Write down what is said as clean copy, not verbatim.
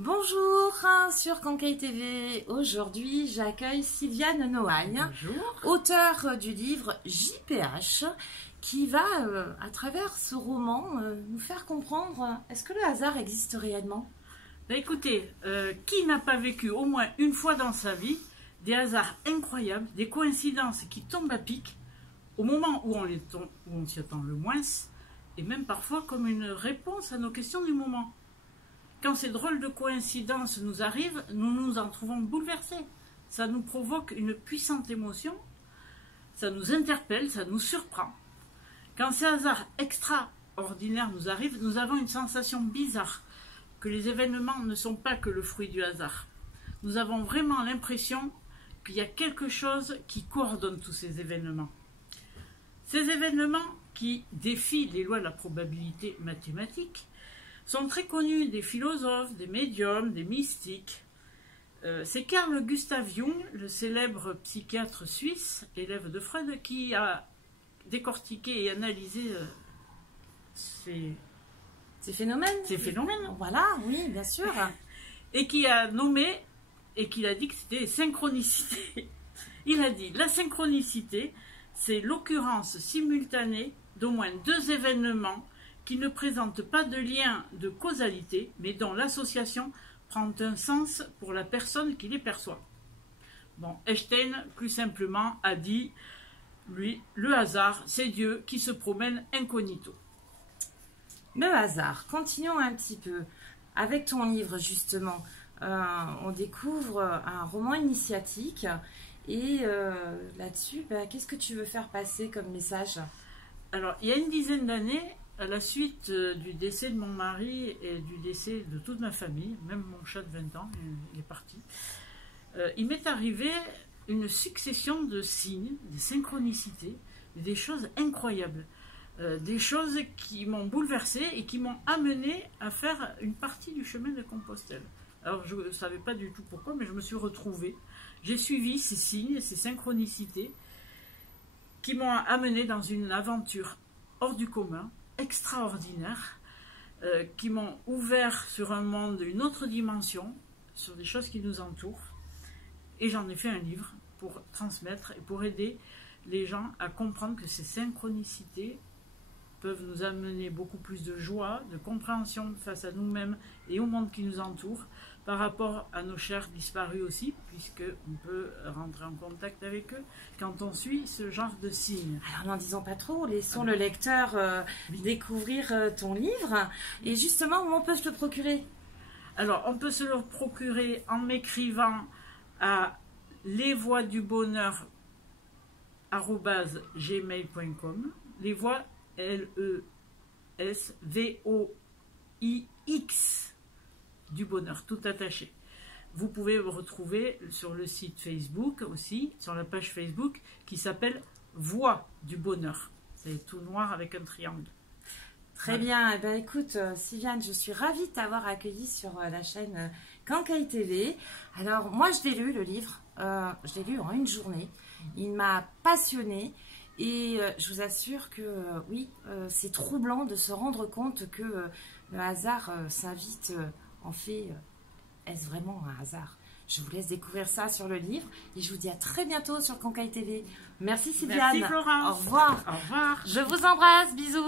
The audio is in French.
Bonjour sur Kankai TV. Aujourd'hui, j'accueille Sylviane Noailles, auteure du livre JPH, qui va, à travers ce roman, nous faire comprendre, est-ce que le hasard existe réellement? Écoutez, qui n'a pas vécu au moins une fois dans sa vie des hasards incroyables, des coïncidences qui tombent à pic au moment où on s'y attend le moins, et même parfois comme une réponse à nos questions du moment. Quand ces drôles de coïncidences nous arrivent, nous nous en trouvons bouleversés. Ça nous provoque une puissante émotion, ça nous interpelle, ça nous surprend. Quand ces hasards extraordinaires nous arrivent, nous avons une sensation bizarre, que les événements ne sont pas que le fruit du hasard. Nous avons vraiment l'impression qu'il y a quelque chose qui coordonne tous ces événements. Ces événements qui défient les lois de la probabilité mathématique sont très connus des philosophes, des médiums, des mystiques. C'est Carl Gustav Jung, le célèbre psychiatre suisse, élève de Freud, qui a décortiqué et analysé ces phénomènes. Voilà, oui, bien sûr. Et qui a nommé, et qu'il a dit que c'était synchronicité. Il a dit, la synchronicité, c'est l'occurrence simultanée d'au moins deux événements qui ne présentent pas de lien de causalité, mais dont l'association prend un sens pour la personne qui les perçoit. Bon, Einstein, plus simplement, a dit, lui, le hasard, c'est Dieu qui se promène incognito. Le hasard, continuons un petit peu. Avec ton livre, justement, on découvre un roman initiatique. Et là-dessus, qu'est-ce que tu veux faire passer comme message? Alors, il y a une dizaine d'années, à la suite du décès de mon mari et du décès de toute ma famille, même mon chat de 20 ans, il est parti, il m'est arrivé une succession de signes, des synchronicités, des choses incroyables. Des choses qui m'ont bouleversée et qui m'ont amené à faire une partie du chemin de Compostelle. Alors je ne savais pas du tout pourquoi, mais je me suis retrouvée. J'ai suivi ces signes, ces synchronicités qui m'ont amené dans une aventure hors du commun, extraordinaire, qui m'ont ouvert sur un monde, une autre dimension, sur des choses qui nous entourent. Et j'en ai fait un livre pour transmettre et pour aider les gens à comprendre que ces synchronicités peuvent nous amener beaucoup plus de joie, de compréhension face à nous-mêmes et au monde qui nous entoure, par rapport à nos chers disparus aussi, puisqu'on peut rentrer en contact avec eux quand on suit ce genre de signes. Alors n'en disons pas trop, laissons le lecteur découvrir ton livre. Et justement, où on peut se le procurer? Alors, on peut se le procurer en m'écrivant à lesvoixdubonheur@gmail.com. Les voix LESVOIX du bonheur, tout attaché. Vous pouvez me retrouver sur le site Facebook aussi, sur la page Facebook qui s'appelle Voix du bonheur. C'est tout noir avec un triangle. Très bien. Eh bien, écoute, Sylviane, je suis ravie de t'avoir accueillie sur la chaîne Kankai TV. Alors, moi, je l'ai lu, le livre. Je l'ai lu en une journée. Il m'a passionnée. Et je vous assure que oui, c'est troublant de se rendre compte que le hasard s'invite en fait. Est-ce vraiment un hasard? Je vous laisse découvrir ça sur le livre et je vous dis à très bientôt sur Kankai TV. Merci Sylviane. Merci Florence. Au revoir. Au revoir. Je vous embrasse. Bisous.